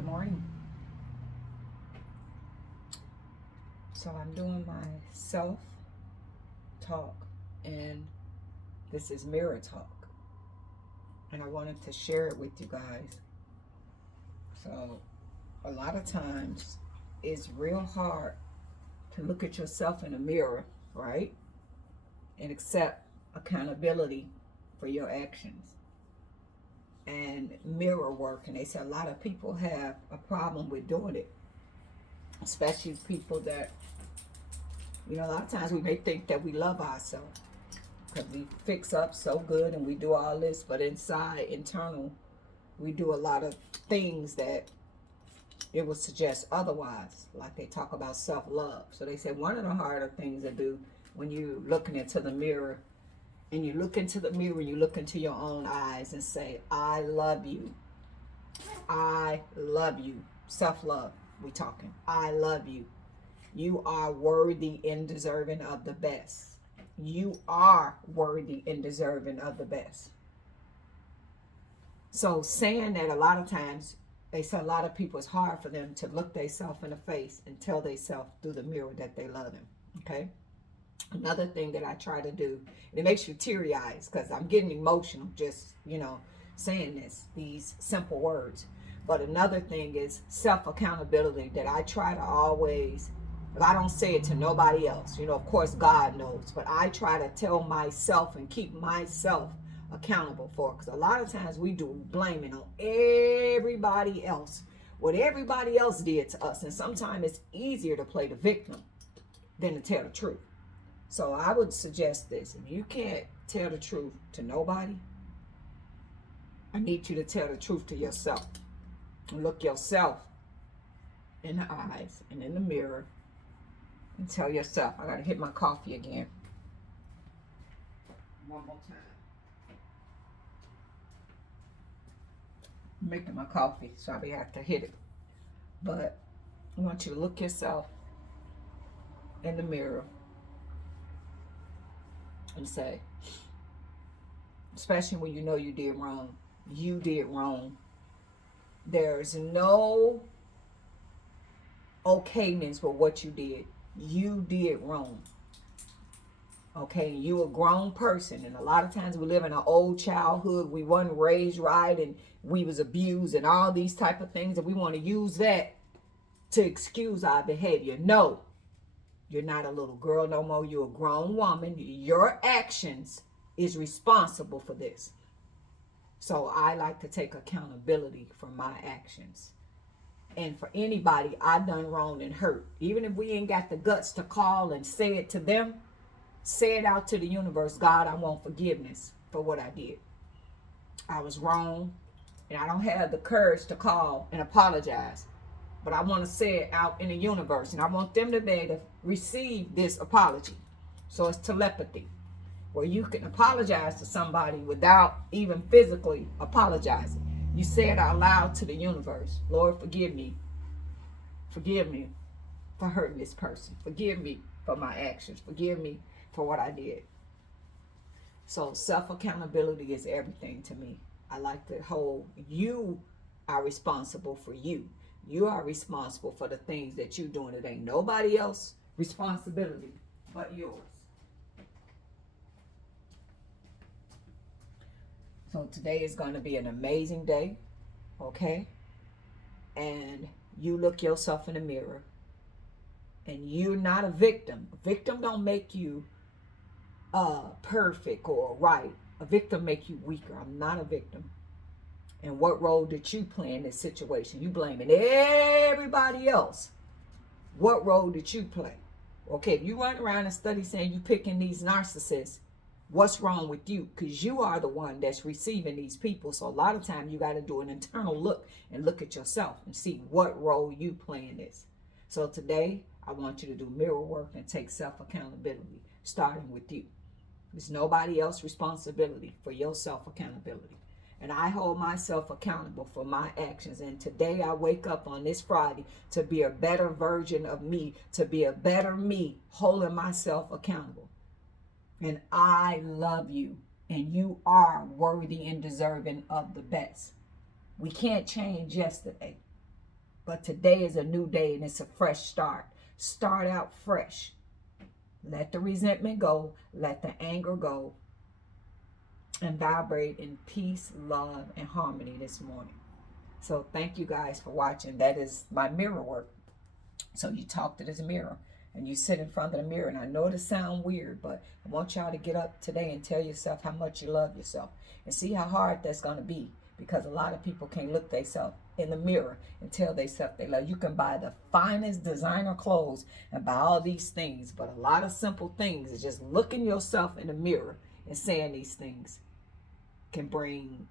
Good morning. So I'm doing my self talk, and this is mirror talk, and I wanted to share it with you guys. So a lot of times it's real hard to look at yourself in a mirror, right? And accept accountability for your actions and mirror work. And they say a lot of people have a problem with doing it, especially people that, a lot of times we may think that we love ourselves because we fix up so good and we do all this, but internal, we do a lot of things that it would suggest otherwise. Like they talk about self-love. So they say one of the harder things to do when you're looking into the mirror, and you look into the mirror, you look into your own eyes and say, I love you. I love you. Self-love, we talking. I love you. You are worthy and deserving of the best. You are worthy and deserving of the best. So saying that, a lot of times, they say a lot of people, it's hard for them to look themselves in the face and tell themselves through the mirror that they love them. Okay? Another thing that I try to do, and it makes you teary eyes because I'm getting emotional just, saying these simple words. But another thing is self accountability that I try to always, if I don't say it to nobody else, of course God knows, but I try to tell myself and keep myself accountable for it. Because a lot of times we do blaming on everybody else, what everybody else did to us. And sometimes it's easier to play the victim than to tell the truth. So I would suggest this. If you can't tell the truth to nobody, I need you to tell the truth to yourself. And look yourself in the eyes and in the mirror and tell yourself, I got to hit my coffee again. One more time. I'm making my coffee, so I have to hit it. But I want you to look yourself in the mirror and say, especially when you know you did wrong. You did wrong. There's no okayness with what you did. You did wrong. Okay, you a grown person, and a lot of times we live in an old childhood. We weren't raised right, and we was abused, and all these type of things, and we want to use that to excuse our behavior. No, you're not a little girl no more. You're a grown woman. Your actions is responsible for this. So I like to take accountability for my actions. And for anybody I done wrong and hurt, even if we ain't got the guts to call and say it to them, say it out to the universe. God, I want forgiveness for what I did. I was wrong, and I don't have the courage to call and apologize. But I want to say it out in the universe, and I want them to be able to receive this apology. So it's telepathy, where you can apologize to somebody without even physically apologizing. You say it out loud to the universe. Lord, forgive me. Forgive me for hurting this person. Forgive me for my actions. Forgive me for what I did. So self-accountability is everything to me. I like the whole, you are responsible for you. You are responsible for the things that you're doing. It ain't nobody else's responsibility but yours. So today is going to be an amazing day, okay? And you look yourself in the mirror, and you're not a victim. A victim don't make you perfect or right. A victim make you weaker. I'm not a victim. And what role did you play in this situation? You blaming everybody else. What role did you play? Okay, if you run around and study saying you picking these narcissists, what's wrong with you? Because you are the one that's receiving these people. So a lot of time you got to do an internal look and look at yourself and see what role you play in this. So today, I want you to do mirror work and take self-accountability, starting with you. It's nobody else's responsibility for your self-accountability. And I hold myself accountable for my actions. And today I wake up on this Friday to be a better version of me, to be a better me, holding myself accountable. And I love you. And you are worthy and deserving of the best. We can't change yesterday. But today is a new day and it's a fresh start. Start out fresh. Let the resentment go. Let the anger go. And vibrate in peace, love, and harmony this morning. So thank you guys for watching. That is my mirror work. So you talk to this mirror and you sit in front of the mirror. And I know it sounds weird, but I want y'all to get up today and tell yourself how much you love yourself. And see how hard that's going to be. Because a lot of people can't look themselves in the mirror and tell themselves they love. You can buy the finest designer clothes and buy all these things. But a lot of simple things is just looking yourself in the mirror and saying these things can bring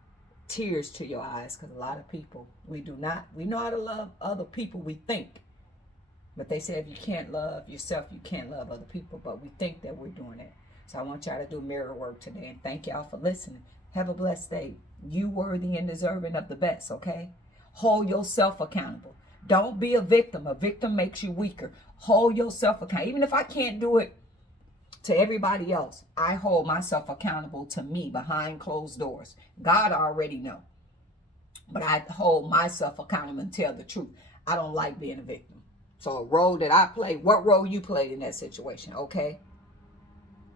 tears to your eyes. Because a lot of people, we know how to love other people, we think. But they say if you can't love yourself, you can't love other people. But we think that we're doing that. So I want y'all to do mirror work today. And thank y'all for listening. Have a blessed day. You worthy and deserving of the best, okay? Hold yourself accountable. Don't be a victim. A victim makes you weaker. Hold yourself accountable. Even if I can't do it to everybody else, I hold myself accountable to me behind closed doors. God already know. But I hold myself accountable and tell the truth. I don't like being a victim. So a role that I play, what role you played in that situation, okay?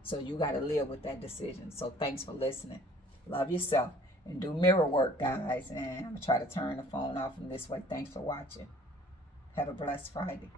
So you got to live with that decision. So thanks for listening. Love yourself. And do mirror work, guys. And I'm going to try to turn the phone off from this way. Thanks for watching. Have a blessed Friday.